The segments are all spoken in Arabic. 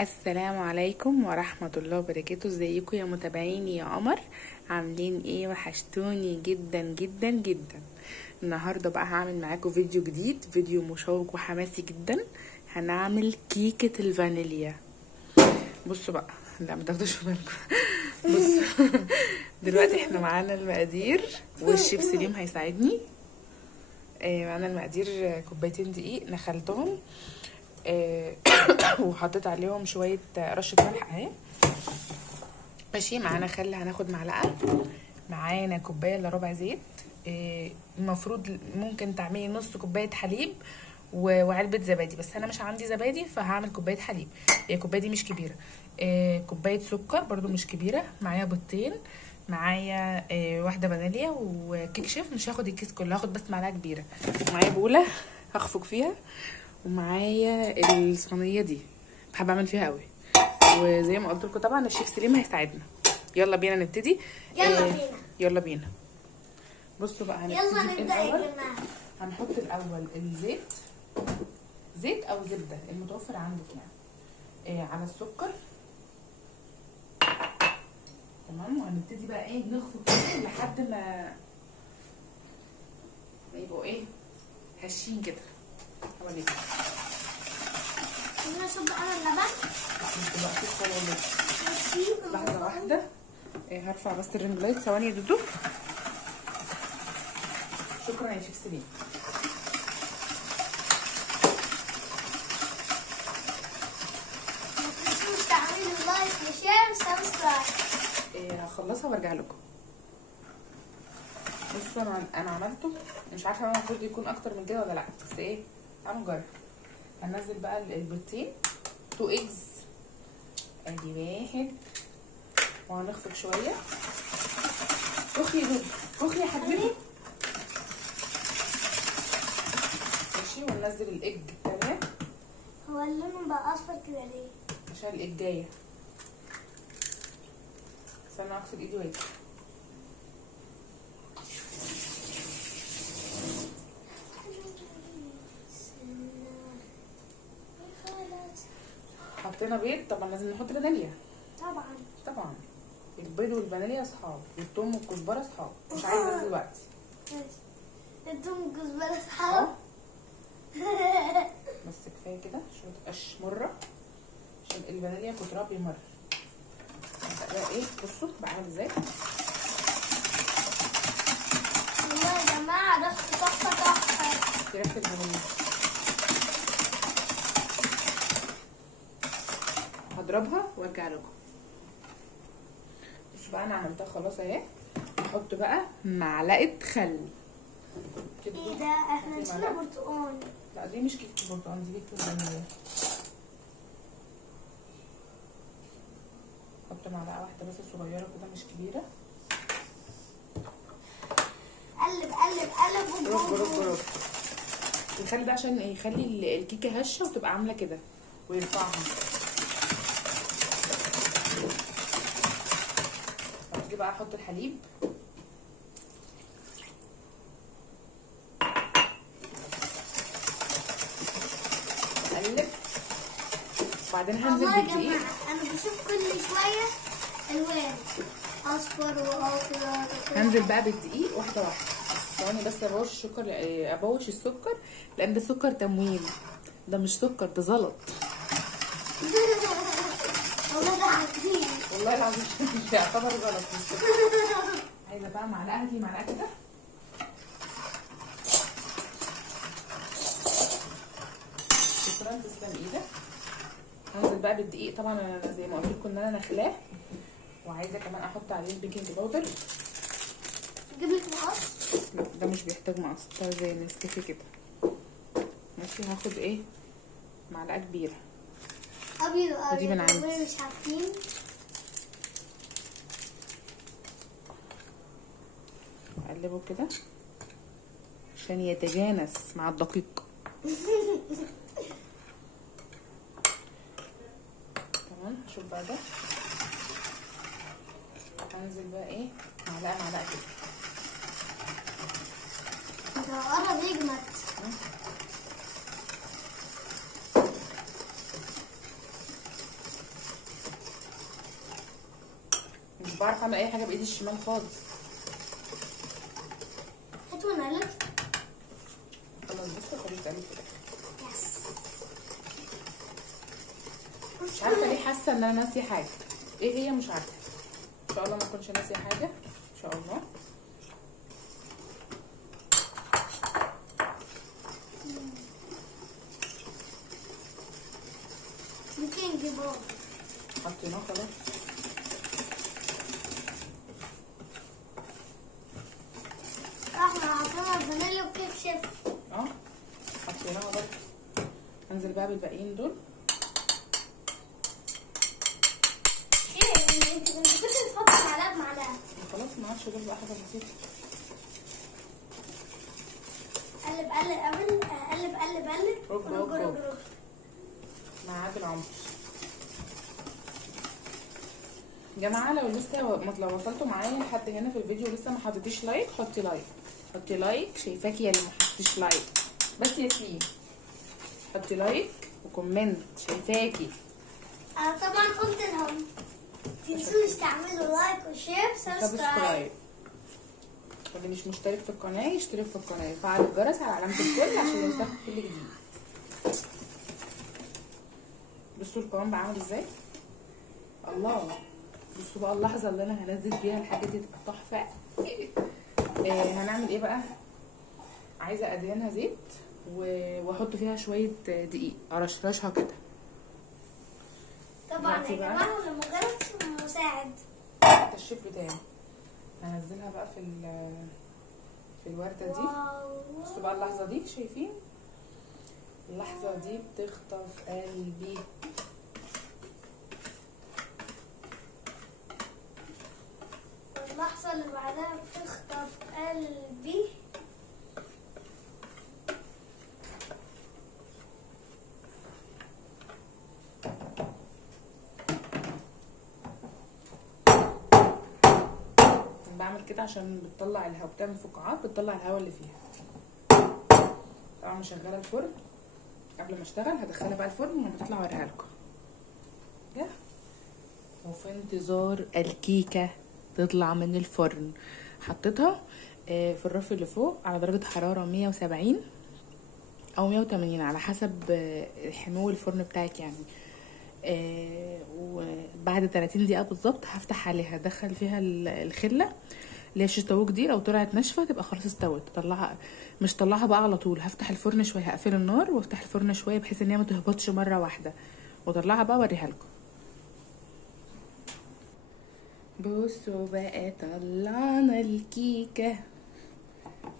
السلام عليكم ورحمة الله وبركاته. ازيكم يا متابعيني يا قمر؟ عاملين ايه؟ وحشتوني جدا جدا جدا. النهاردة بقى هعمل معاكم فيديو جديد، فيديو مشوق وحماسي جدا. هنعمل كيكة الفانيليا. بصوا بقى، لا ما تاخدوش بالكم. بصوا دلوقتي احنا معانا المقادير والشيف سليم هيساعدني. معانا المقادير: كوبايتين دقيق نخلتهم، وحطيت عليهم شويه رشه ملح اهي، ماشي. معانا خل هناخد معلقه، معانا كوبايه الا ربع زيت. المفروض ممكن تعملي نص كوبايه حليب وعلبه زبادي، بس انا مش عندي زبادي فهعمل كوبايه حليب. الكوبايه دي مش كبيره. كوبايه سكر برضو مش كبيره. معايا بيضتين، معايا واحده فانيليا وكيك شيف. مش هاخد الكيس كله، هاخد بس معلقه كبيره. معايا بوله هخفق فيها، ومعايا الصينيه دي بحب اعمل فيها قوي. وزي ما قلت لكم طبعا الشيف سليم هيساعدنا. يلا بينا نبتدي. يلا بينا. بصوا بقى يلا نبدا يا جماعه. هنحط الاول الزيت، زيت او زبده المتوفر عندك يعني، على السكر. تمام. وهنبتدي بقى نخفق فيهم لحد ما يبقوا هشين كده. هوريكم. انا صب انا اللبن. انتوا بقى خالص. لحظه واحده، هرفع بس الرينج لايت. ثواني يا دودو. شكرا يا شيف سليم. ما تنسوش تعملوا لايك وشير وسبسكرايب. هخلصها وارجع لكم. بصوا انا عملته، مش عارفه هو المفروض يكون اكتر من كده ولا لا، بس تعالوا نجرب. هنزل بقى البيضتين 2 ايجز. ادي واحد، وهنخفق شويه. كخي يا دودو، كخي يا حبيبي. ماشي. وننزل الايج التانية. هو اللون بقى اصفر كده ليه؟ عشان الايجايه. استنى اغسل ايدي واجي. حطينا بيض، طبعا لازم نحط فانيليا. طبعا البيض والفانيليا اصحاب، والثوم والكزبره اصحاب. مش عايزه دلوقتي. الثوم والكزبره اصحاب. بس كفايه كده عشان ما تبقاش مره، عشان الفانيليا كترها بيمر. بقى بصوا بقى عامل ازاي. والله يا جماعه ريحته تحفه تحفه. ريحه الفانيليا. هضربها وارجع لكم. بصوا بقى انا عملتها خلاص اهي. هحط بقى معلقه خل كده. ايه ده؟ احنا نسينا برتقال. لا دي مش كيكه البرتقال، دي كيكه الفانيليا. حط معلقه واحده بس صغيره كده، مش كبيره. قلب قلب قلب رب. الخل ده عشان يخلي الكيكه هشه وتبقى عامله كده ويرفعها. هاجي بقى احط الحليب. اقلب، وبعدين هنزل بالدقيق. والله يا جماعه انا بشوف كل شويه الوان اصفر واخضر. هنزل بقى بالدقيق واحده واحده. ثواني بس ابوش السكر، لان ده سكر تموين، ده مش سكر، ده زلط. والله العظيم. والله العظيم يعتبر زلط مش سكر. عايزه بقى معلقه، هاتي معلقه كده. شكرا، تسلم ايدك. هنزل بقى بالدقيق. طبعا انا زي ما قلت لكم ان انا نخلاه، وعايزه كمان احط عليه البيكنج باودر. جيب لك مقص. لا ده مش بيحتاج مقص، ده زي النسكافيه كده. ماشي. هاخد معلقه كبيره ابيض ودي من عندي. مش عارفين. اقلبه كده عشان يتجانس مع الدقيق. تمام. شوف بقى ده. هنزل بقى معلقه كده. ده قرب يجمد. مش بعرف اعمل اي حاجه بايدي الشمال خالص. هات ونقلب. خلاص بصي خليك تقلب كده. يس. مش عارفه ليه حاسه ان انا ناسيه حاجه. ايه هي مش عارفه. ان شاء الله ما اكونش ناسيه حاجه ان شاء الله. بيكنج باودر حطيناه خلاص. احنا حطينا فانيليا وكيك شيف. حطيناها برضه. هنزل بقى بالباقيين دول. ايه انت كنت بتحطي معلقه بمعلقه. خلاص ما عادش دول بقى حاجه بسيطه. قلب قلب قلب قلب قلب قلب رج مع عادل عمر. يا جماعه لو لسه لو وصلتوا معايا لحد هنا في الفيديو لسه ما حطيتيش لايك، حطي لايك. حطي لايك. شايفاكي يا اللي ما حطيتيش لايك. بس ياسمين حطي لايك وكومنت. شايفاكي. انا طبعا قلت لهم تنسوش تعملوا لايك وشير سبسكرايب. واللي مش مشترك في القناه يشترك في القناه، يفعل الجرس على علامه الكل عشان يوصلك كل جديد. بصوا القوام بقى عامل ازاي. الله. بصوا بقى اللحظه اللي انا هنزل فيها الحاجه دي تبقى تحفه. هنعمل ايه بقى؟ عايزه ادهنها زيت واحط فيها شويه دقيق ارشرشها كده. طبعا يا جماعه انا مجرد مساعد. ده الشيف بتاعي. هنزلها بقى في الورده دي. بصوا بقى اللحظه دي. شايفين اللحظه دي بتخطف قلبي. اللحظه اللي بعدها بتخطف قلبي. بعمل كده عشان بتطلع الهواء، بتعمل فقاعات بتطلع الهواء اللي فيها. طبعا مشغله الفرن. قبل ما اشتغل هدخلها بقى الفرن ولما تطلع اوريها لكم. وفي انتظار الكيكه تطلع من الفرن. حطيتها في الرف اللي فوق على درجه حراره 170 او 180 على حسب حمو الفرن بتاعك يعني. وبعد 30 دقيقه بالظبط هفتح عليها ادخل فيها الخله اللي هي الشطاووك دي. لو طلعت ناشفه تبقى خلاص استوت. طلعها. مش طلعها بقى على طول. هفتح الفرن شويه. هقفل النار وافتح الفرن شويه بحيث ان هي ما تهبطش مره واحده. واطلعها بقى اوريها لكم. بصوا بقى طلعنا الكيكه.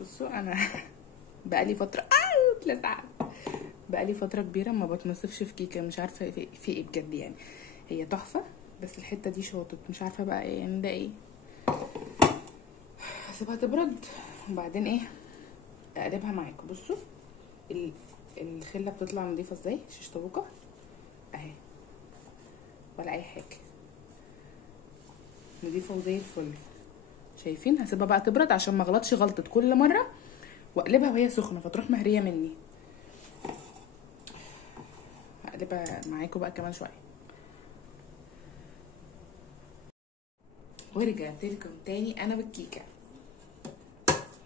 بصوا انا بقالي فتره اتلسعت. بقالي فتره كبيره ما بتنصفش في كيكه. مش عارفه في ايه بجد يعني. هي تحفه بس الحته دي شاطت. مش عارفه بقى ايه يعني ده ايه. هسيبها تبرد وبعدين ايه اقلبها معاكم. بصوا الخله بتطلع نظيفه ازاي. شيش طاووقه اهي ولا اي حاجه. نظيفه وزي الفل. شايفين. هسيبها بقى تبرد عشان ما اغلطش غلطه كل مره واقلبها وهي سخنه فتروح مهريه مني. هقلبها معاكم بقى كمان شويه. ورجعت لكم تاني انا بالكيكه.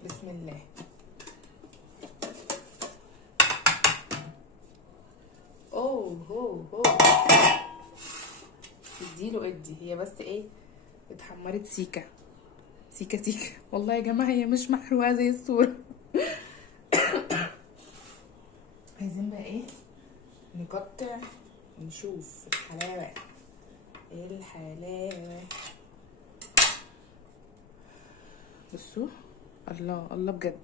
بسم الله. اوه اديله ادي. هي بس ايه اتحمرت سيكه سيكه. والله يا جماعه هي مش محروقه زي الصوره. عايزين بقى ايه نقطع ونشوف الحلاوه. ايه الحلاوه. بصوا الله الله بجد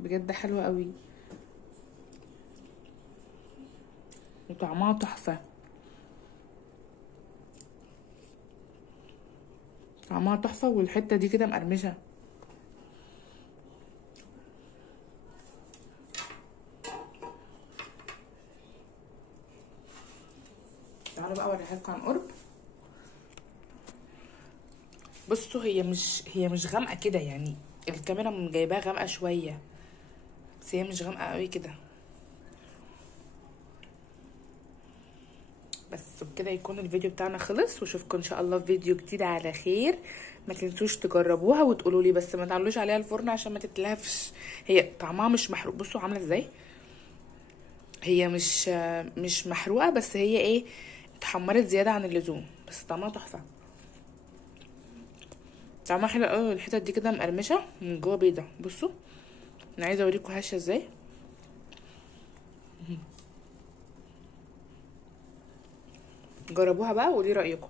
بجد حلوه قوي وطعمها تحفه. طعمها تحفه والحته دي كده مقرمشه. تعالوا بقى اوريها لكم عن قرب. بصوا هي مش غامقه كده يعني. الكاميرا جايباها غامقه شويه بس هي مش غامقه قوي كده. بس بكده يكون الفيديو بتاعنا خلص، واشوفكم ان شاء الله في فيديو جديد على خير. ما تنسوش تجربوها وتقولوا لي، بس ما تعملوش عليها الفرن عشان ما تتلهفش. هي طعمها مش محروق، بصوا عامله ازاي، هي مش محروقه، بس هي ايه، اتحمرت زياده عن اللزوم، بس طعمها تحفه. طعمها حلو قوي، الحتت دي كده مقرمشه من جوه بيضه. بصوا انا عايزه اوريكم هشه ازاي. جربوها بقى وقولي رايكم.